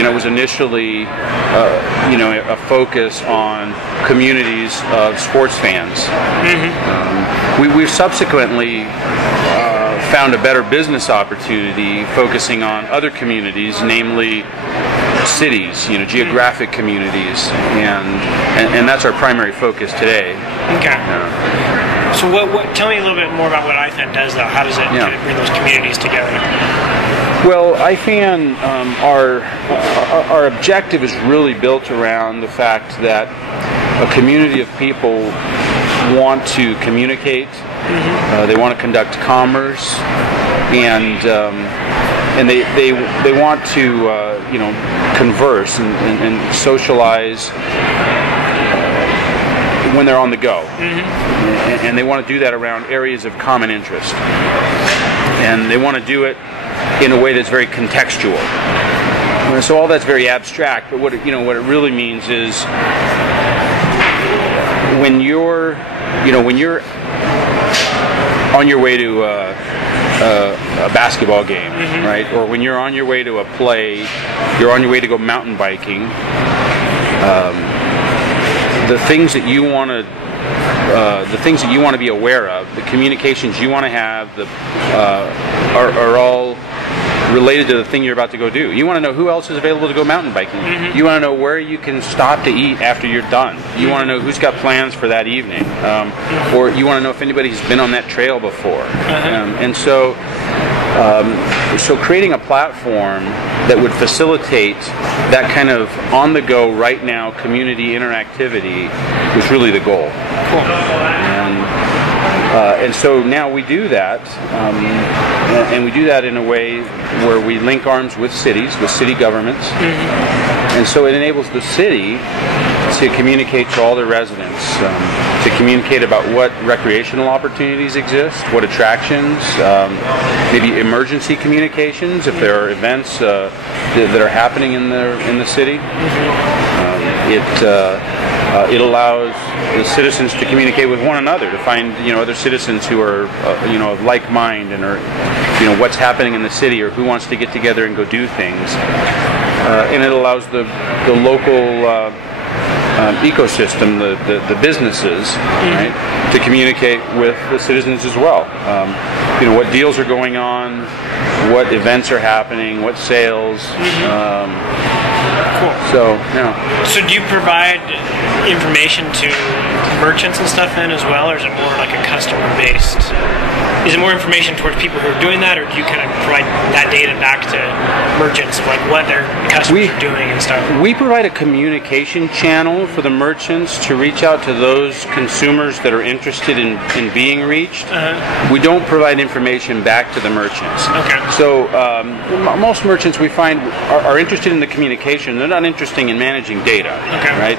It was initially, a focus on communities of sports fans. We've subsequently found a better business opportunity focusing on other communities, namely cities, geographic communities, and that's our primary focus today. Okay. So tell me a little bit more about what iFan does, though. How does it kind of bring those communities together? Well, iFan, our objective is really built around the fact that a community of people want to communicate, they want to conduct commerce, and they want to converse and socialize when they're on the go, and they want to do that around areas of common interest, and they want to do it in a way that's very contextual. So all that's very abstract, but what it really means is when you're on your way to a basketball game, right? Or when you're on your way to a play, you're on your way to go mountain biking. The things that you want to be aware of, the communications you want to have, are all related to the thing you're about to go do. You want to know who else is available to go mountain biking. You want to know where you can stop to eat after you're done. You want to know who's got plans for that evening, or you want to know if anybody's been on that trail before. And so creating a platform that would facilitate that kind of on-the-go, right-now community interactivity was really the goal. And so now we do that, and we do that in a way where we link arms with cities, with city governments, and so it enables the city to communicate to all their residents, to communicate about what recreational opportunities exist, what attractions, maybe emergency communications if there are events that are happening in the city. It allows the citizens to communicate with one another, to find other citizens who are of like mind and are what's happening in the city or who wants to get together and go do things. And it allows the local ecosystem, the businesses, right, to communicate with the citizens as well. What deals are going on, what events are happening, what sales. Cool. So do you provide information to merchants and stuff then as well, or is it more like a customer based? Is it more information towards people who are doing that, or do you kind of provide that data back to merchants of like what their customers are doing and stuff? We provide a communication channel for the merchants to reach out to those consumers that are interested in being reached. We don't provide information back to the merchants. Okay. So most merchants we find are interested in the communication. They're not interested in managing data. Okay. Right?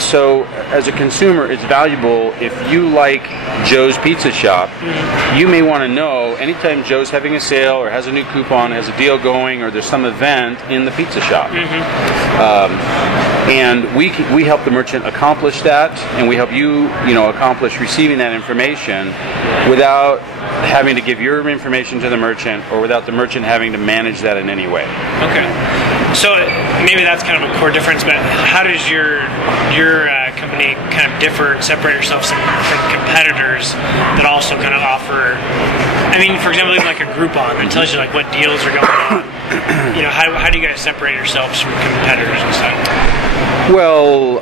So as a consumer, it's valuable if you like Joe's Pizza Shop. You may want to know anytime Joe's having a sale or has a new coupon, has a deal going, or there's some event in the pizza shop. And we help the merchant accomplish that, and we help you accomplish receiving that information without having to give your information to the merchant or without the merchant having to manage that in any way. Okay. So maybe that's kind of a core difference, but how does your company kind of differ and separate yourself from competitors that also kind of offer, I mean, for example, even like a Groupon that tells you like what deals are going on. How do you guys separate yourselves from competitors and stuff? Well,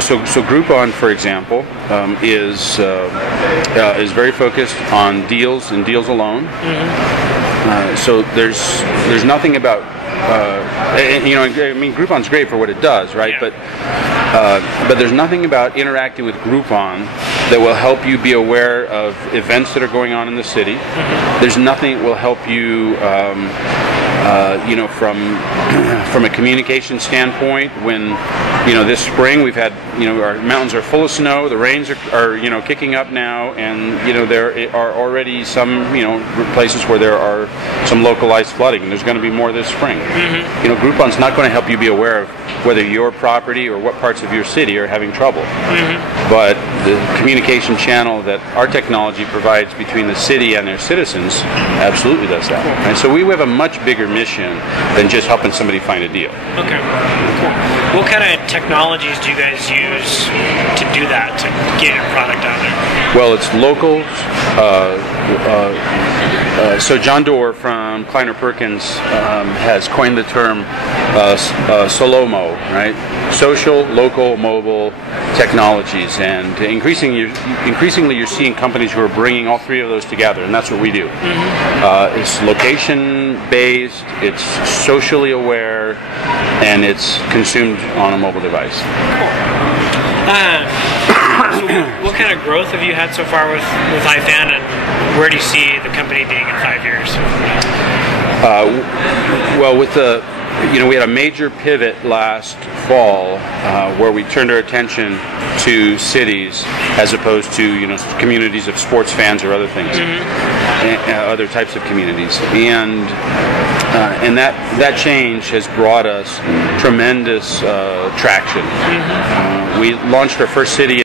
so Groupon, for example, is very focused on deals and deals alone. So there's nothing about Groupon's great for what it does, right? Yeah. But there's nothing about interacting with Groupon that will help you be aware of events that are going on in the city. There's nothing that will help you, from a communication standpoint. When this spring we've had, our mountains are full of snow. The rains are kicking up now, and there are already some places where there are some localized flooding, and there's going to be more this spring. Groupon's not going to help you be aware of whether your property or what parts of your city are having trouble. But the communication channel that our technology provides between the city and their citizens absolutely does that. And so we have a much bigger mission than just helping somebody find a deal. Okay, cool. What kind of technologies do you guys use to do that, to get your product out there? Well, it's local. So John Doerr from Kleiner Perkins has coined the term SOLOMO, right? Social, local, mobile technologies, and increasingly you're seeing companies who are bringing all three of those together, and that's what we do. It's location-based, it's socially aware, and it's consumed on a mobile device. So what kind of growth have you had so far with iFan, and where do you see the company being in 5 years? Well, with we had a major pivot last fall where we turned our attention to cities as opposed to communities of sports fans or other things, other types of communities, and that change has brought us tremendous traction. We launched our first city